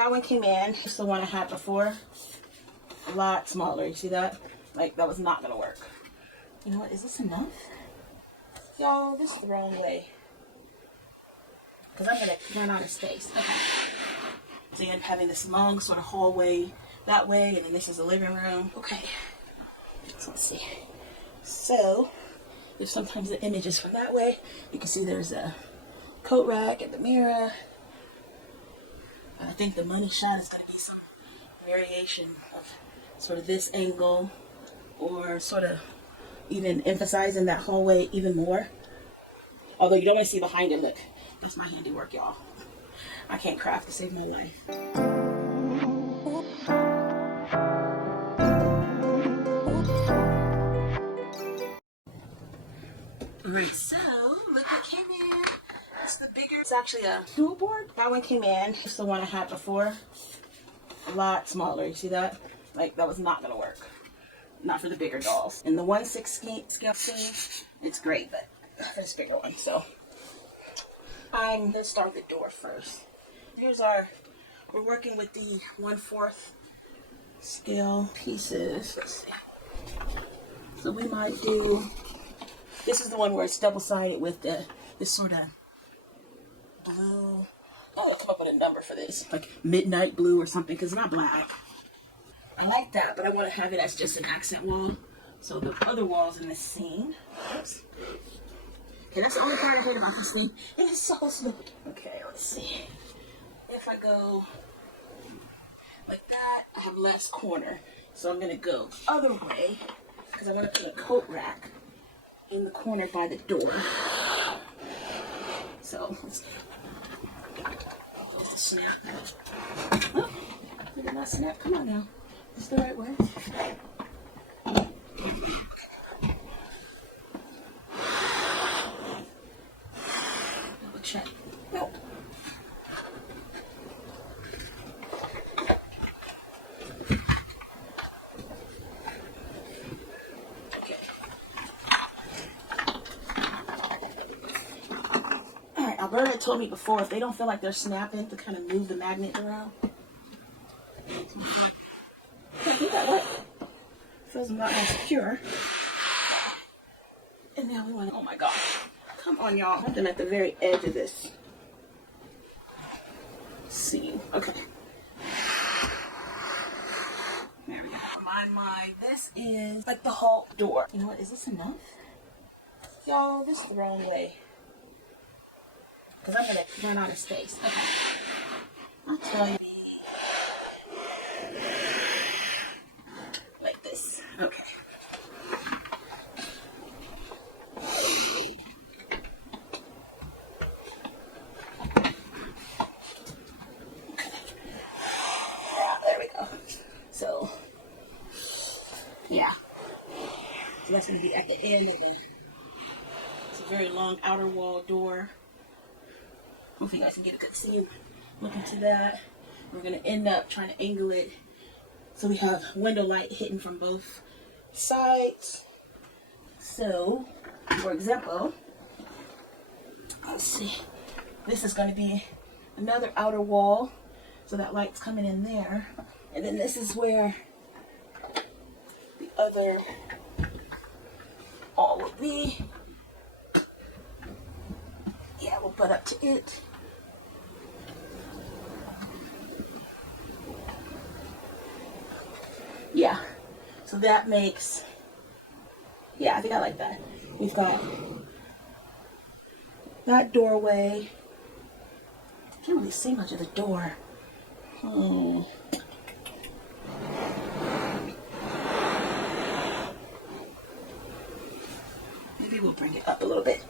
That one came in. It's the one I had before. A lot smaller. You see that? Like, that was not going to work. You know what? Is this enough? Y'all, this is the wrong way. Because I'm going to run out of space. Okay. So you end up having this long sort of hallway that way, and then this is the living room. Okay. So let's see. So, there's sometimes the images from that way. You can see there's a coat rack and the mirror. I think the money shot is going to be some variation of sort of this angle, or sort of even emphasizing that hallway even more. Although you don't want to see behind it. Look, that's my handiwork, y'all. I can't craft to save my life. Alright, so look what came in. It's the bigger, it's actually a dual board. That one came in. It's the one I had before. A lot smaller. You see that? Like, that was not going to work. Not for the bigger dolls. And the 1/6 scale scene, it's great, but for this bigger one. So I'm going to start the door first. Here's we're working with the 1/4 scale pieces. Let's see. So we might do, this is the one where it's double-sided with this sort of blue. I'm going to come up with a number for this, like midnight blue or something, because it's not black. I like that, but I want to have it as just an accent wall. So the other walls in this scene. Oops. Okay, that's the only part I hate about this thing. It is so smooth. Okay, let's see. If I go like that, I have less corner. So I'm going to go other way, because I want to put a coat rack in the corner by the door. So, let's just a snap. Oh, did it not snap? Come on now. Is the right way? Double check. Nope. Okay. Alright, Alberta told me before, if they don't feel like they're snapping, to kind of move the magnet around. I think that worked. Feels a lot more secure. And now we want to, oh my god. Come on, y'all. Something at the very edge of this seam. Okay. There we go. My, this is like the whole door. You know what? Is this enough? Y'all, this is the wrong way. Because I'm going to run out of space. Okay. I'll tell you. Okay. There we go. So, yeah. So that's going to be at the end of the, it's a very long outer wall door. Hopefully you guys can get a good see. Look into that. We're going to end up trying to angle it so we have window light hitting from both sides. So, for example, let's see, this is going to be another outer wall, so that light's coming in there, and then this is where the other wall will be. Yeah, we'll butt up to it. Yeah. So that makes, yeah, I think I like that. We've got that doorway. Can't really see much of the door. Maybe we'll bring it up a little bit.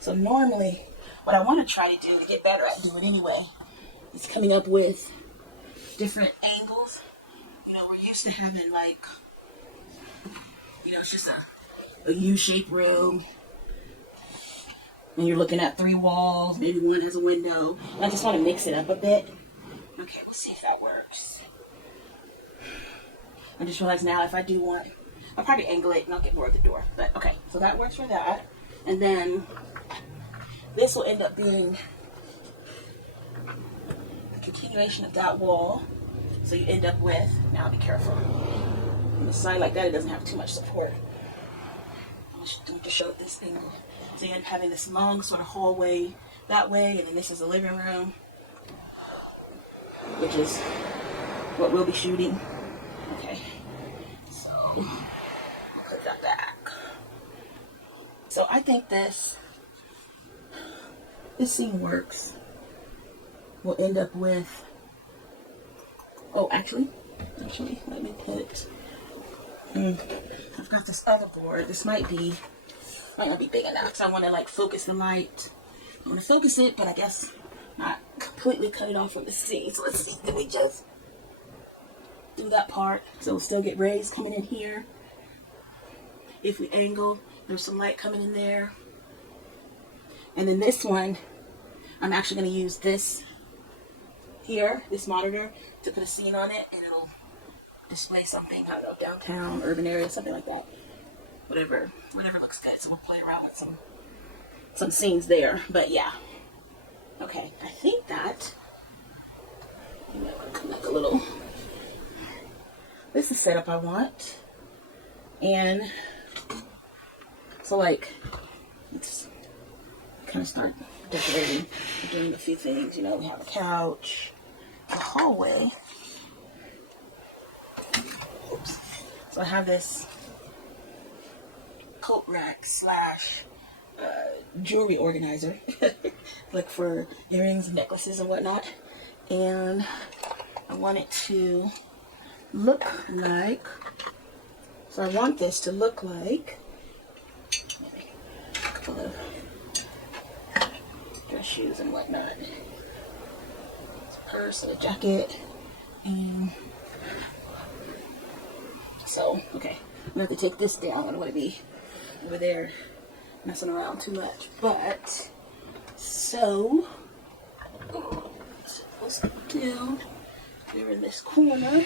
So normally, what I want to try to do to get better at doing anyway is coming up with different angles. You know, we're used to having like, you know, it's just a U-shaped room. And you're looking at 3 walls, maybe one has a window. And I just want to mix it up a bit. Okay, we'll see if that works. I just realized now if I do want I'll probably angle it and I'll get more of the door. But okay, so that works for that. And then this will end up being the continuation of that wall. So you end up with, now be careful, on the side like that it doesn't have too much support. I'm going to show this angle. So you end up having this long sort of hallway that way, and then this is the living room, which is what we'll be shooting. Okay, so I'll put that back. So I think this scene works. We'll end up with, oh, actually, let me put, I've got this other board. This might not be big enough because I want to like focus the light. I want to focus it, but I guess not completely cut it off from the scene. So let's see, did we just do that part? So we'll still get rays coming in here. If we angle, there's some light coming in there. And then this one, I'm actually going to use this here, this monitor, to put a scene on it, and it'll display something, I don't know, downtown, urban area, something like that. Whatever looks good. So we'll play around with some scenes there. But yeah. Okay, I think that, you might want to come back a little. This is the setup I want. And so like, let's kind of start decorating, doing a few things. You know, we have a couch, a hallway. Oops. So I have this coat rack slash jewelry organizer, like for earrings and necklaces and whatnot. And I want it to look like, so I want this to look like a couple of dress shoes and whatnot. It's a purse and a jacket. And so, okay, I'm gonna have to take this down. I don't want to be over there messing around too much. But, so, let's do, we're in this corner.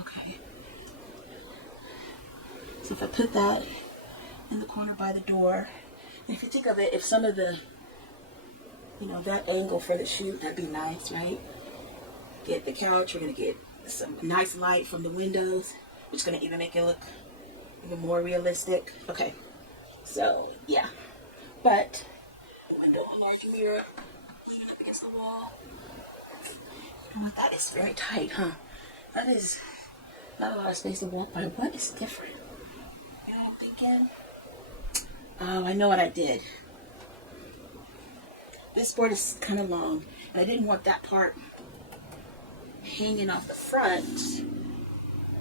Okay. So if I put that in the corner by the door, and if you think of it, if some of the, you know, that angle for the shoot, that'd be nice, right? Get the couch, we're gonna get some nice light from the windows, which is gonna even make it look even more realistic. Okay, so yeah, but the window, a large mirror leaning up against the wall. You know what, that is very tight, huh? That is not a lot of space to walk by. What is different? You know what I'm thinking? Oh, I know what I did. This board is kind of long, and I didn't want that part hanging off the front.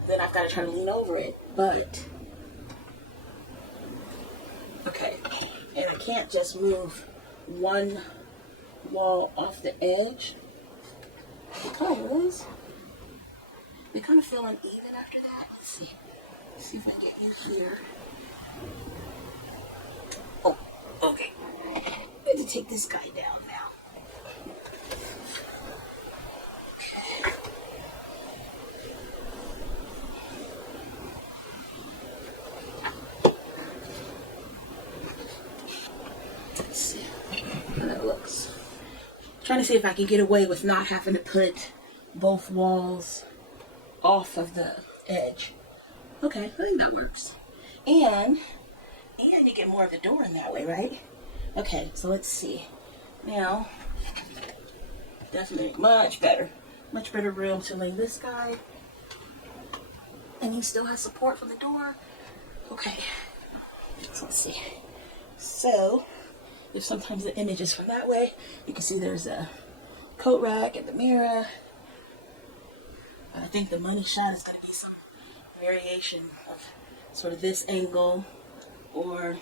Then I've got to try to lean over it, but okay. And I can't just move one wall off the edge because they kind of feel uneven after that. Let's see if I can get you here. Oh, okay. I have to take this guy down now. Let's see how that looks. Trying to see if I can get away with not having to put both walls off of the edge. Okay, I think that works. And you get more of the door in that way, right? Okay, so let's see. Now, definitely much better room to lay this guy. And he still has support from the door. Okay, so let's see. So, if sometimes the image is from that way, you can see there's a coat rack and the mirror. I think the money shot is going to be some variation of sort of this angle, or,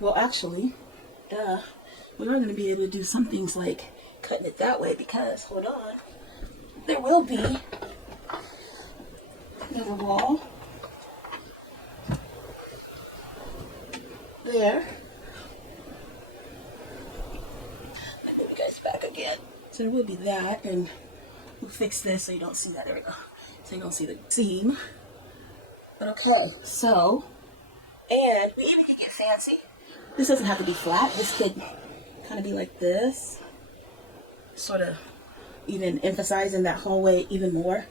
well, actually, we are going to be able to do some things like cutting it that way because, hold on, there will be another wall there. Let me guys back again. So there will be that, and we'll fix this so you don't see that. There we go. So you don't see the seam. But okay, so, and we even could get fancy. This doesn't have to be flat. This could kind of be like this. Sort of even emphasizing that hallway even more.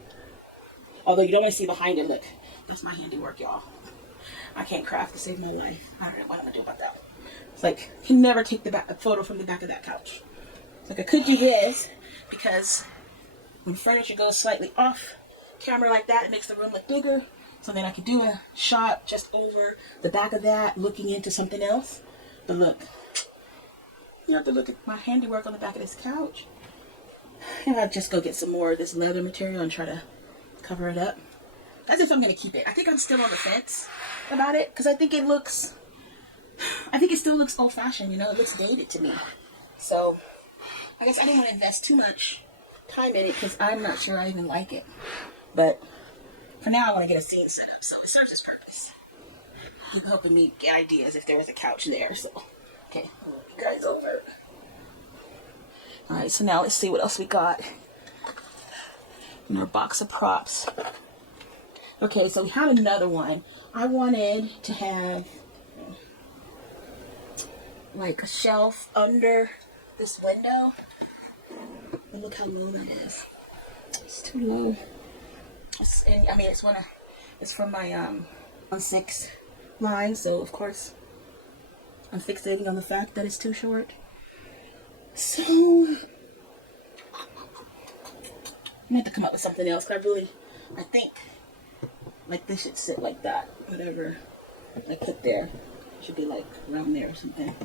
Although you don't want to see behind it. Look, that's my handiwork, y'all. I can't craft to save my life. I don't know what I'm gonna do about that. It's like, you can never take a photo from the back of that couch. It's like I could do this, because when furniture goes slightly off camera like that, it makes the room look bigger. So then I could do a shot just over the back of that, looking into something else. But look, you have to look at my handiwork on the back of this couch. And I'll just go get some more of this leather material and try to cover it up. As if I'm going to keep it. I think I'm still on the fence about it, because I think it still looks old-fashioned, you know, it looks dated to me. So, I guess I didn't want to invest too much time in it, because I'm not sure I even like it. But, for now, I want to get a scene set up, so it serves its purpose. Keep helping me get ideas if there was a couch there, so. Okay, I'll move you guys over. Alright, so now let's see what else we got in our box of props. Okay, so we had another one. I wanted to have like a shelf under this window. But look how low that is. It's too low. It's from my 1/6 line, so of course I'm fixating on the fact that it's too short. So I'm gonna have to come up with something else, because I think like this should sit like that. Whatever I put there should be like around there or something.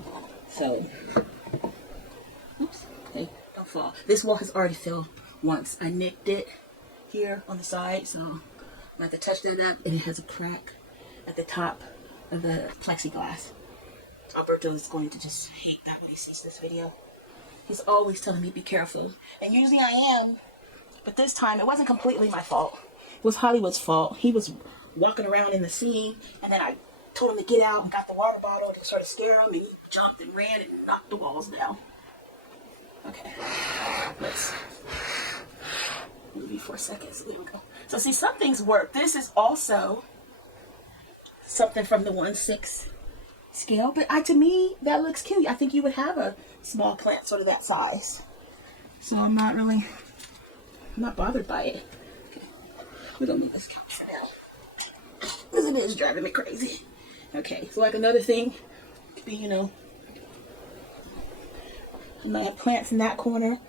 So, oops, okay, don't fall. This wall has already filled once. I nicked it here on the side, so I'm gonna have to touch that up, and it has a crack at the top of the plexiglass. Alberto is going to just hate that when he sees this video. He's always telling me be careful, and usually I am, but this time it wasn't completely my fault. It was Hollywood's fault. He was walking around in the scene, and then I told him to get out and got the water bottle to sort of scare him, and he jumped and ran and knocked the walls down. Okay, let's maybe 4 seconds. There we go. So see, some things work. This is also something from the 1/6 scale, but to me that looks cute. I think you would have a small plant sort of that size, so I'm not bothered by it. Okay. We don't need this couch for now, because it is driving me crazy. Okay, so like another thing could be, you know, I might have plants in that corner.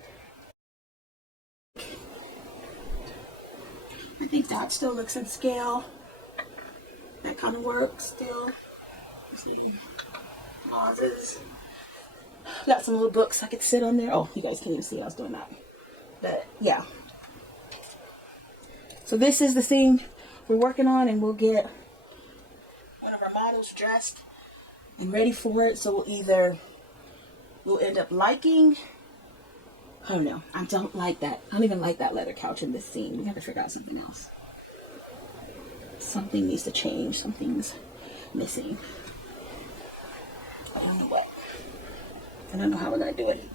I think that still looks in scale. That kind of works still. Let's see. Vases. Got some little books I could sit on there. Oh, you guys can't even see I was doing that. But yeah. So this is the thing we're working on, and we'll get one of our models dressed and ready for it. So we'll end up liking, I don't know. I don't like that. I don't even like that leather couch in this scene. We have to figure out something else. Something needs to change. Something's missing. I don't know what. I don't know how we're gonna do it.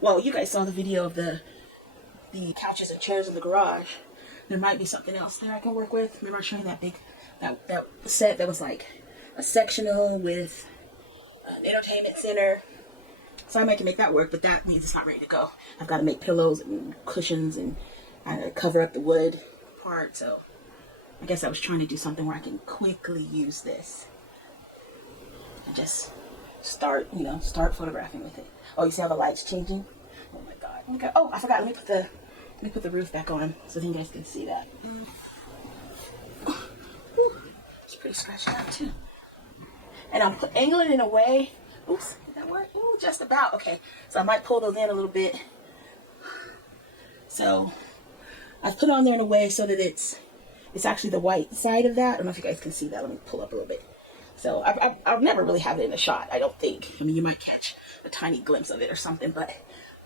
Well, you guys saw the video of the couches and chairs in the garage. There might be something else there I can work with. Remember I was showing that big that set that was like a sectional with an entertainment center. So I might can make that work, but that means it's not ready to go. I've got to make pillows and cushions, and I gotta cover up the wood part. So I guess I was trying to do something where I can quickly use this and just start photographing with it. Oh, you see how the light's changing? Oh my god. Okay. Oh, I forgot. Let me put the roof back on so you guys can see that. It's pretty scratched out too. And I'm angling it in a way. Oops, did that work? Ooh, just about. Okay, so I might pull those in a little bit. So I put it on there in a way so that it's actually the white side of that. I don't know if you guys can see that. Let me pull up a little bit. So I've never really had it in a shot, I don't think. I mean, you might catch a tiny glimpse of it or something, but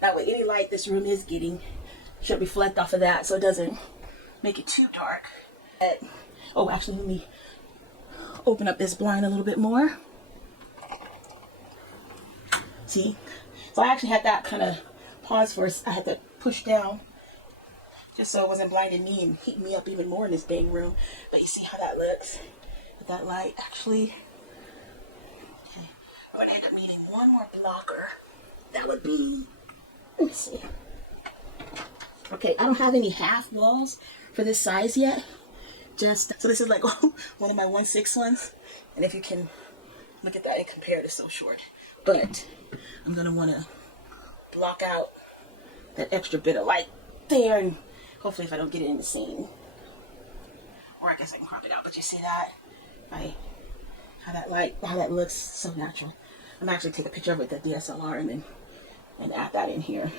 that way any light this room is getting should reflect off of that so it doesn't make it too dark. Oh, actually, let me open up this blind a little bit more. See? So I actually had that kind of pause for I had to push down just so it wasn't blinding me and heating me up even more in this dang room. But you see how that looks with that light? Actually, okay, I'm going to end up needing one more blocker. That would be, let me see. Okay, I don't have any half walls for this size yet. So this is like one of my 1/6 ones. And if you can look at that and compare, it's so short. But I'm going to want to block out that extra bit of light there, and hopefully if I don't get it in the seam, or I guess I can crop it out. But you see that, how that looks so natural. I'm actually take a picture of it with the DSLR and add that in here.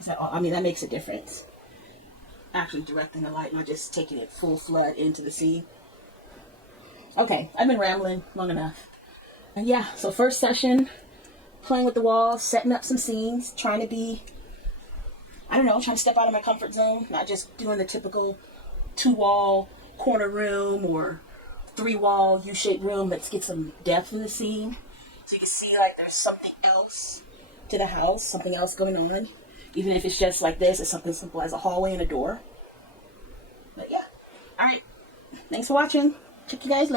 Is that all? I mean, that makes a difference. Actually directing the light, not just taking it full flood into the seam. Okay, I've been rambling long enough. And yeah, so first session, playing with the walls, setting up some scenes, trying to be, I don't know, trying to step out of my comfort zone, not just doing the typical 2-wall corner room or 3-wall U-shaped room. Let's get some depth in the scene so you can see like there's something else to the house, something else going on. Even if it's just like this, it's something simple as a hallway and a door. But yeah, all right. Thanks for watching. Check you guys later.